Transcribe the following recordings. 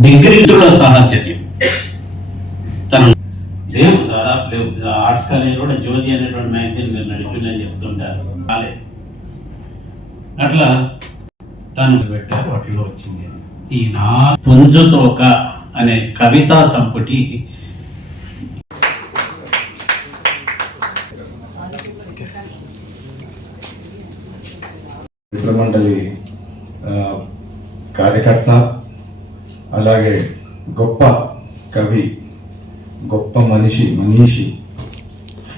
డిగ్రీతో సాహచర్యం. తను లేవు దాదాపు లేవు. ఆర్ట్స్ కాలేజ్ కూడా జ్యోతి అనేటువంటి మ్యాగజైన్ మీరు నడిపిందని చెప్తుంటారు. కాలేదు అట్లా తను పెట్టారు వాటిలో వచ్చింది. ఈ నా పుంజుతోక అనే కవితా సంపుటి. మిత్రమండలి కార్యకర్త అలాగే గొప్ప కవి గొప్ప మనిషి మనీషి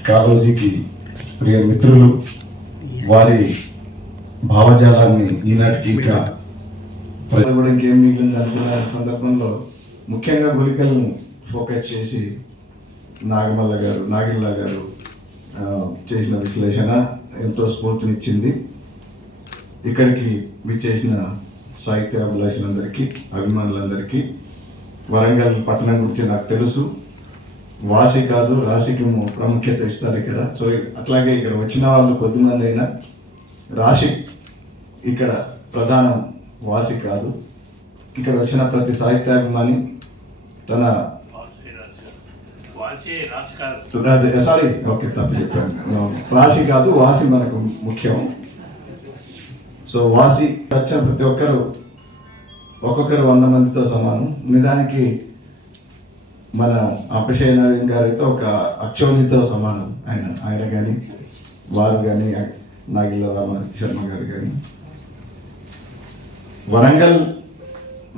కాళోజీకి ప్రియ మిత్రులు వారి భావజాలాన్ని ఈనాటికి ఇంకా కూడా ఇంకేం మిగిలింది అనుకున్న సందర్భంలో ముఖ్యంగా గులికలను ఫోకస్ చేసి నాగమల్ల గారు నాగిల్లా గారు చేసిన విశ్లేషణ ఎంతో స్ఫూర్తినిచ్చింది. ఇక్కడికి విచ్చేసిన సాహిత్య అభిలాషులందరికీ అభిమానులందరికీ వరంగల్ పట్టణం గురించి నాకు తెలుసు. వాసి కాదు రాశికి ప్రాముఖ్యత ఇస్తారు ఇక్కడ. సో అట్లాగే ఇక్కడ వచ్చిన వాళ్ళు కొద్దిమంది అయినా రాశి ఇక్కడ ప్రధానం వాసి కాదు. ఇక్కడ వచ్చిన ప్రతి సాహిత్యాభిమాని తన సారీ ఓకే తప్పు చెప్పాను. రాశి కాదు వాసి మనకు ముఖ్యం. సో వాసి వచ్చిన ప్రతి ఒక్కరు. ఒక్కొక్కరు వంద మందితో సమానం. నిజానికి మన అపశయ నవీన్ గారు అయితే ఒక అక్షోనితో సమానం. ఆయన ఆయన కానీ వారు కానీ నాగిల్ల రామ శర్మ గారు కానీ వరంగల్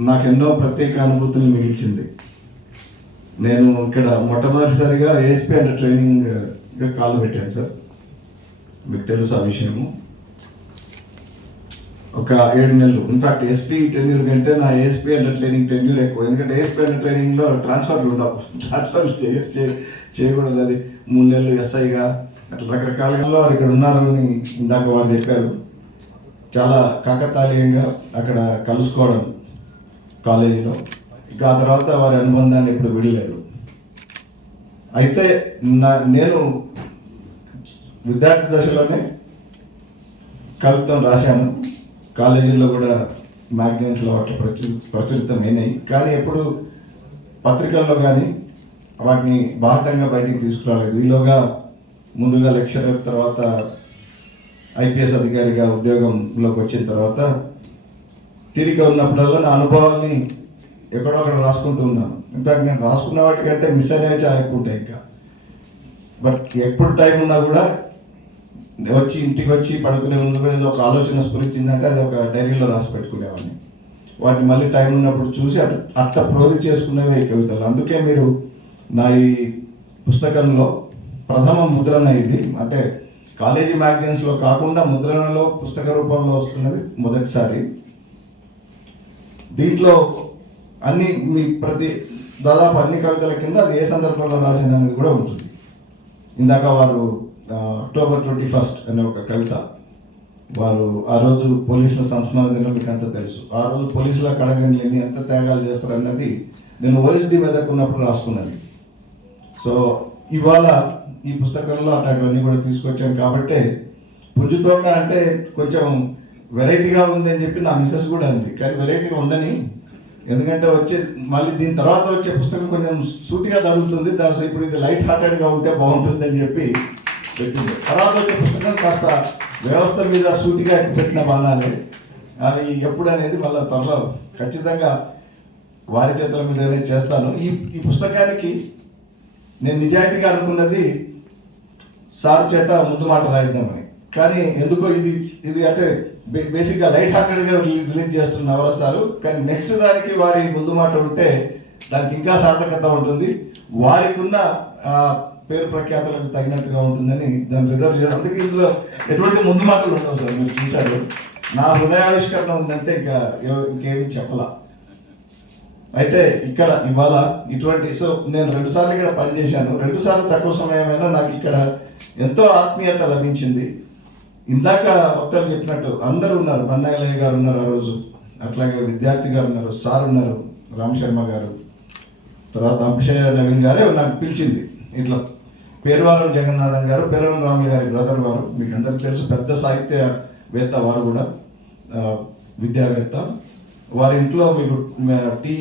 నాకు ఎన్నో ప్రత్యేక అనుభూతులు మిగిల్చింది. నేను ఇక్కడ మొట్టమొదటిసారిగా ఏఎస్పీ అంటే ట్రైనింగ్ కాల్ పెట్టాను సార్. మీకు తెలుసు ఆ విషయము. ఒక ఏడు నెలలు. ఇన్ఫాక్ట్ ఎస్పీ టెన్యూర్ కంటే నా ఏఎస్పీ అండర్ ట్రైనింగ్ టెన్యూర్ ఎక్కువ. ఎందుకంటే ఏఎస్పీ అండర్ ట్రైనింగ్లో ట్రాన్స్ఫర్లు ఉండవు ట్రాన్స్ఫర్ చేయకూడదు అది. మూడు నెలలు ఎస్ఐగా అట్లా రకరకాలుగా వారు ఇక్కడ ఉన్నారని ఇందాక వారు చెప్పారు. చాలా కాకతాళీయంగా అక్కడ కలుసుకోవడం కాలేజీలో. ఇంకా ఆ తర్వాత వారి అనుబంధాన్ని ఇప్పుడు విడలేదు. అయితే నా నేను విద్యార్థి దశలోనే కవిత్వం రాశాను. కాలేజీల్లో కూడా మ్యాగ్జైన్స్లో వాటి ప్రచు ప్రచురితమైనాయి కానీ ఎప్పుడు పత్రికల్లో కానీ వాటిని బాహటంగా బయటికి తీసుకురాలేదు. ఈలోగా ముందుగా లెక్చరర్ తర్వాత ఐపీఎస్ అధికారిగా ఉద్యోగంలోకి వచ్చిన తర్వాత తిరిగి ఉన్నప్పుడల్లా నా అనుభవాల్ని ఎక్కడో అక్కడ రాసుకుంటూ ఉన్నాను. ఇన్ఫాక్ట్ నేను రాసుకున్న వాటికంటే మిస్ అనేవి చాలా ఎక్కువ ఉంటాయి ఇంకా. బట్ ఎప్పుడు టైం ఉన్నా కూడా వచ్చి ఇంటికి వచ్చి పడుకునే ముందు కూడా ఏదో ఒక ఆలోచన స్ఫురించిందంటే అది ఒక డైరీలో రాసి పెట్టుకునేవాడిని. వాటిని మళ్ళీ టైం ఉన్నప్పుడు చూసి అట్ అట్ట ప్రోధి చేసుకునేవే ఈ కవితలు. అందుకే మీరు నా ఈ పుస్తకంలో ప్రథమ ముద్రణ ఇది. అంటే కాలేజీ మ్యాగజైన్స్లో కాకుండా ముద్రణలో పుస్తక రూపంలో వస్తున్నది మొదటిసారి. దీంట్లో అన్ని మీ ప్రతి దాదాపు అన్ని కవితల కింద అది ఏ సందర్భంలో రాసింది అనేది కూడా ఉంటుంది. ఇందాక వారు అక్టోబర్ ట్వంటీ ఫస్ట్ అనే ఒక కవిత. వారు ఆ రోజు పోలీసుల సంస్మరణ దినం మీకు అంతా తెలుసు. ఆ రోజు పోలీసుల కడగని ఎన్ని ఎంత త్యాగాలు చేస్తారన్నది నేను ఓఎస్డి మీదకు ఉన్నప్పుడు రాసుకున్నది సో ఇవాళ ఈ పుస్తకంలో అట్లాంటివన్నీ కూడా తీసుకొచ్చాం కాబట్టి పుంజుతోట అంటే కొంచెం వెరైటీగా ఉంది అని చెప్పి నా మిస్సెస్ కూడా అంది. కానీ వెరైటీగా ఉండని ఎందుకంటే వచ్చే మళ్ళీ దీని తర్వాత వచ్చే పుస్తకం కొంచెం సూటిగా తగులుతుంది దాని ఇప్పుడు ఇది లైట్ హార్టెడ్గా ఉంటే బాగుంటుంది అని చెప్పి పెట్టింది. తర్వాత వచ్చే పుస్తకం కాస్త వ్యవస్థ మీద సూటిగా పెట్టిన బాణాలే. అవి ఎప్పుడు అనేది మళ్ళీ త్వరలో ఖచ్చితంగా వారి చేతుల మీదనే చేస్తాను. ఈ ఈ పుస్తకానికి నేను నిజాయితీగా అనుకున్నది సార్ చేత ముందు మాట రాయిద్దామని. కానీ ఎందుకో ఇది ఇది అంటే బే- బేసిక్గా లైట్ హార్టెడ్గా రిలీజ్ చేస్తున్న అవరసాలు కానీ నెక్స్ట్ దానికి వారి ముందు మాట ఉంటే దానికి ఇంకా సార్థకత ఉంటుంది. వారికి ఉన్న పేరు ప్రఖ్యాతలకు తగినట్టుగా ఉంటుందని దాన్ని రిజర్వ్ చేయాలి అందుకే ఇందులో ఎటువంటి ముందు మాటలు ఉండవు సార్ మీరు చూశారు. నా హృదయావిష్కరణ ఉందంటే ఇంకా ఎవ- ఇంకేమీ చెప్పలా. అయితే ఇక్కడ ఇవాళ ఇటువంటి సో నేను రెండు సార్లు ఇక్కడ పనిచేశాను. రెండు సార్లు తక్కువ సమయమైనా నాకు ఇక్కడ ఎంతో ఆత్మీయత లభించింది. ఇందాక వక్తలు చెప్పినట్టు అందరూ ఉన్నారు. బన్నాయలయ్య గారు ఉన్నారు ఆ రోజు. అట్లాగే విద్యార్థి గారు ఉన్నారు. సార్ ఉన్నారు. రామ్ శర్మ గారు. తర్వాత అంశయ్య నవీన్ గారే నాకు పిలిచింది. ఇట్లా పేరువారం జగన్నాథన్ గారు పేరువరం రాములు గారి బ్రదర్ వారు మీకు అందరికీ తెలుసు పెద్ద సాహిత్యవేత్త వారు కూడా విద్యావేత్త. వారి ఇంట్లో మీకు టీ